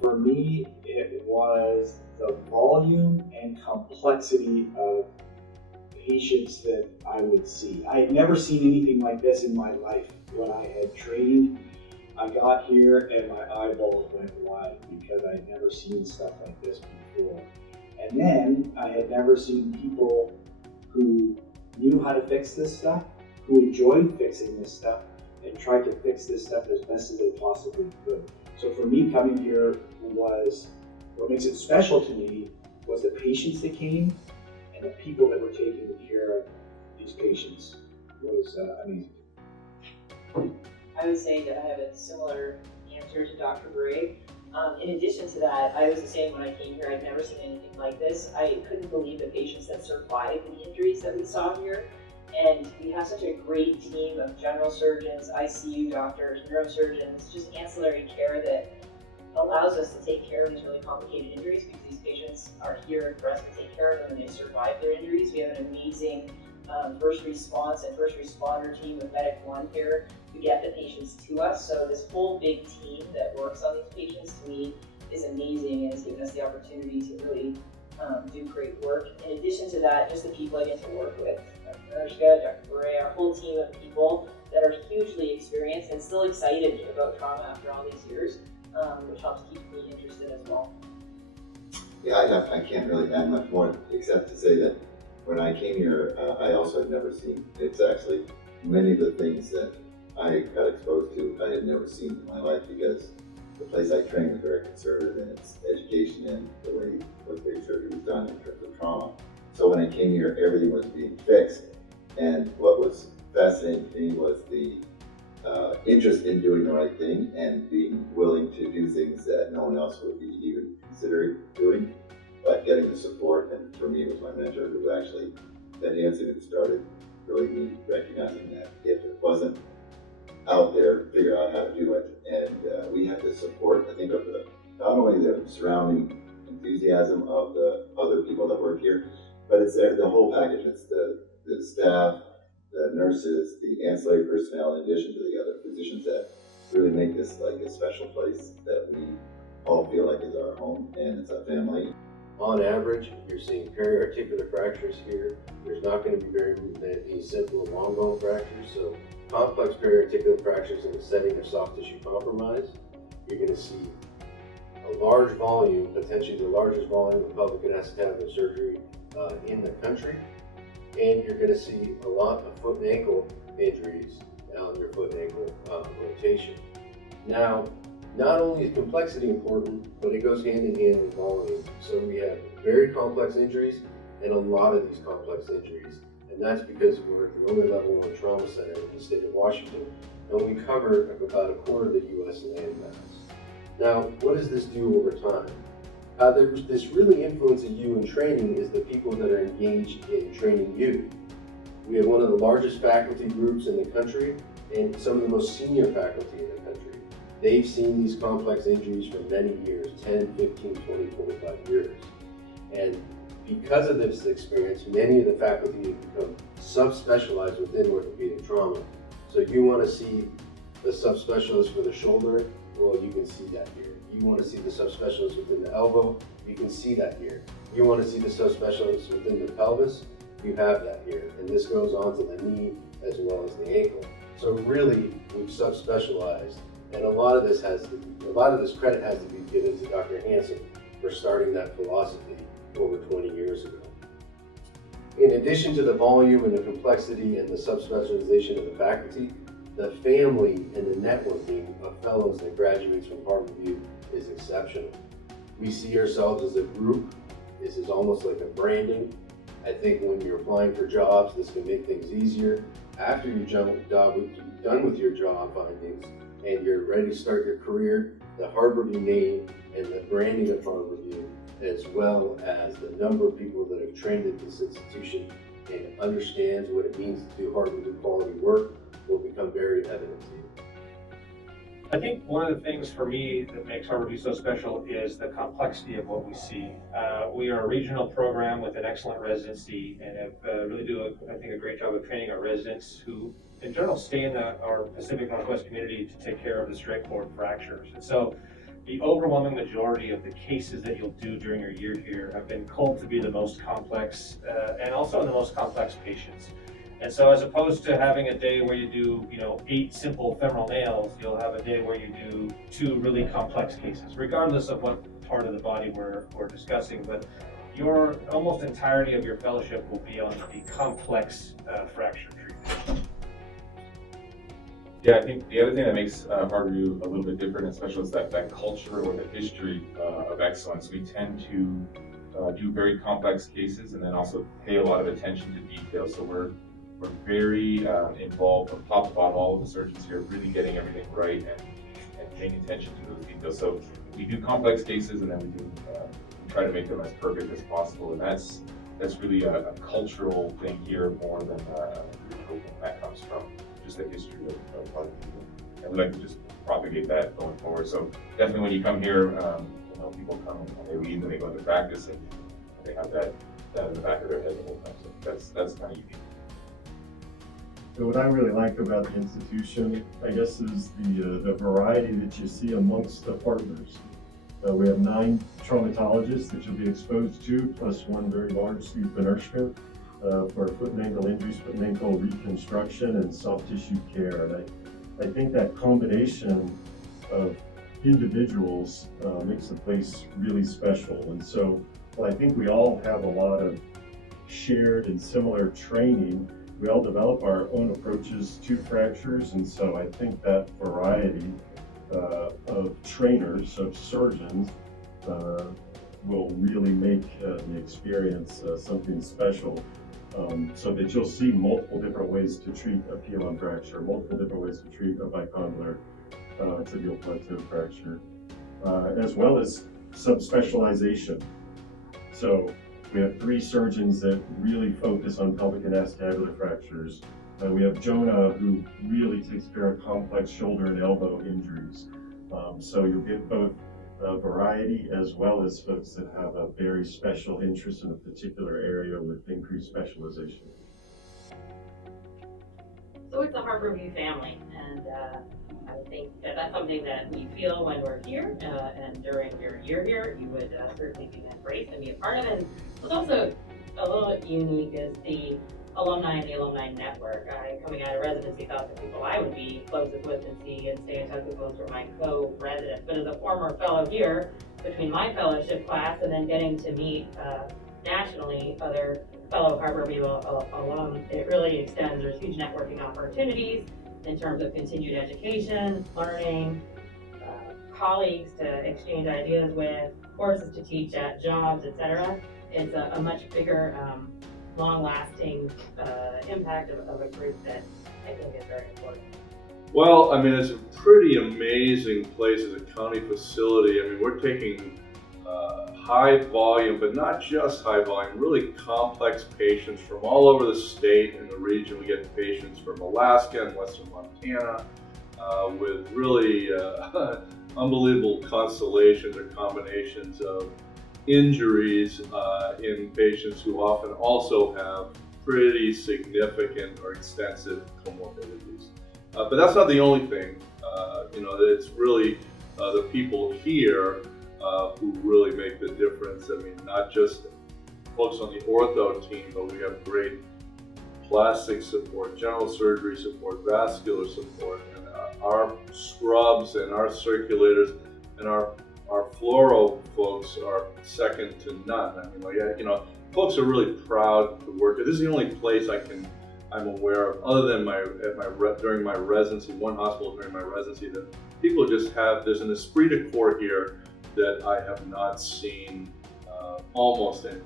For me, it was the volume and complexity of patients that I would see. I had never seen anything like this in my life. When I had trained, I got here and my eyeballs went wide because I had never seen stuff like this before. And then I had never seen people who knew how to fix this stuff, who enjoyed fixing this stuff, and tried to fix this stuff as best as they possibly could. So for me, coming here was, what makes it special to me was the patients that came and the people that were taking care of these patients was amazing. I would say that I have a similar answer to Dr. Bray. In addition to that, I was the same when I came here. I'd never seen anything like this. I couldn't believe the patients that survived the injuries that we saw here. And we have such a great team of general surgeons, ICU doctors, neurosurgeons, just ancillary care that allows us to take care of these really complicated injuries because these patients are here for us to take care of them and they survive their injuries. We have an amazing first response and first responder team with Medic One here to get the patients to us. So this whole big team that works on these patients, to me, is amazing and has given us the opportunity to really do great work. In addition to that, just the people I get to work with, Dr. Dr. Bray, our whole team of people that are hugely experienced and still excited about trauma after all these years, which helps keep me interested as well. Yeah, I can't really add much more except to say that when I came here, I also had never seen. It's actually many of the things that I got exposed to I had never seen in my life because the place I trained was very conservative in its education and the way orthopedic surgery was done in terms of trauma. So when I came here, everything was being fixed. And what was fascinating to me was the interest in doing the right thing and being willing to do things that no one else would be even considering doing, but getting the support. And for me, it was my mentor who actually, that incident started really me recognizing that if it wasn't out there, figure out how to do it. And we had the support, I think, of not only the surrounding enthusiasm of the other people that work here, but it's the whole package. It's the staff, the nurses, the ancillary personnel, in addition to the other physicians that really make this like a special place that we all feel like is our home and it's our family. On average, you're seeing periarticular fractures here. There's not going to be very many simple long bone fractures. So complex periarticular fractures in the setting of soft tissue compromise, you're going to see a large volume, potentially the largest volume of pelvic and acetabular surgery in the country. And you're going to see a lot of foot and ankle injuries on your foot and ankle rotation. Now, not only is complexity important, but it goes hand in hand with volume. So we have very complex injuries and a lot of these complex injuries. And that's because we're at the only level 1 trauma center in the state of Washington, and we cover about a quarter of the U.S. landmass. Now, what does this do over time? This really influences you in training is the people that are engaged in training you. We have one of the largest faculty groups in the country and some of the most senior faculty in the country. They've seen these complex injuries for many years, 10, 15, 20, 25 years. And because of this experience, many of the faculty have become subspecialized within orthopedic trauma. So you want to see the subspecialist for the shoulder, well, you can see that here. You want to see the subspecialist within the elbow, you can see that here. You want to see the subspecialist within the pelvis, you have that here. And this goes on to the knee as well as the ankle. So really, we've subspecialized, and a lot of this credit has to be given to Dr. Hansen for starting that philosophy over 20 years ago. In addition to the volume and the complexity and the subspecialization of the faculty, the family and the networking of fellows that graduates from Harborview is exceptional. We see ourselves as a group. This is almost like a branding. I think when you're applying for jobs, this can make things easier. After you're done with your job findings and you're ready to start your career, the Harborview name and the branding of Harborview, as well as the number of people that have trained at this institution and understands what it means to do Harborview quality work, will become very evident to you. I think one of the things for me that makes Harborview so special is the complexity of what we see. We are a regional program with an excellent residency and have really do, I think, a great job of training our residents who, in general, stay in our Pacific Northwest community to take care of the straightforward fractures. And so the overwhelming majority of the cases that you'll do during your year here have been culled to be the most complex and also the most complex patients. And so as opposed to having a day where you do, 8 simple femoral nails, you'll have a day where you do 2 really complex cases, regardless of what part of the body we're discussing. But your almost entirety of your fellowship will be on the complex fracture treatment. Yeah, I think the other thing that makes Harborview a little bit different, especially is that culture or the history of excellence. We tend to do very complex cases and then also pay a lot of attention to detail. So we're very involved from top to bottom, all of the surgeons here, really getting everything right and paying attention to those details. So we do complex cases and then we try to make them as perfect as possible. And that's really a cultural thing here more than that comes from just the history of other people. And we like to just propagate that going forward. So definitely when you come here, people come and they leave and they go into practice and they have that in the back of their head the whole time. So that's kind of unique. So what I really like about the institution, I guess, is the variety that you see amongst the partners. We have 9 traumatologists that you'll be exposed to, plus 1 very large sleep inertia for foot and ankle injuries, foot and ankle reconstruction, and soft tissue care. And I think that combination of individuals makes the place really special. And so, I think we all have a lot of shared and similar training. We all develop our own approaches to fractures, and so I think that variety of trainers, of surgeons, will really make the experience something special, so that you'll see multiple different ways to treat a P1 fracture, multiple different ways to treat a bicondylar tibial plateau fracture, as well as subspecialization. So we have 3 surgeons that really focus on pelvic and acetabular fractures. We have Jonah, who really takes care of complex shoulder and elbow injuries. So you'll get both variety as well as folks that have a very special interest in a particular area with increased specialization. So it's a Harborview family, and I think that's something that we feel when we're here, and during your year here, you would certainly be embraced and be a part of it. What's also a little bit unique is the alumni and the alumni network. Coming out of residency, thought the people I would be closest with and see and stay in touch with most were my co-residents. But as a former fellow here, between my fellowship class and then getting to meet nationally other fellow Harborview alums, it really extends. There's huge networking opportunities in terms of continued education, learning, colleagues to exchange ideas with, courses to teach at, jobs, etc. It's a much bigger, long-lasting impact of a group that I think is very important. Well, I mean, it's a pretty amazing place as a county facility. I mean, we're taking high volume, but not just high volume, really complex patients from all over the state and the region. We get patients from Alaska and Western Montana with really unbelievable constellations or combinations of injuries in patients who often also have pretty significant or extensive comorbidities. But that's not the only thing. It's really the people here who really make the difference. I mean, not just folks on the ortho team, but we have great plastic support, general surgery support, vascular support, and our scrubs and our circulators and our fluoro folks are second to none. I mean, folks are really proud to work here. This is the only place I'm aware of, other than during my residency, one hospital during my residency, that people just have, there's an esprit de corps here that I have not seen almost anywhere.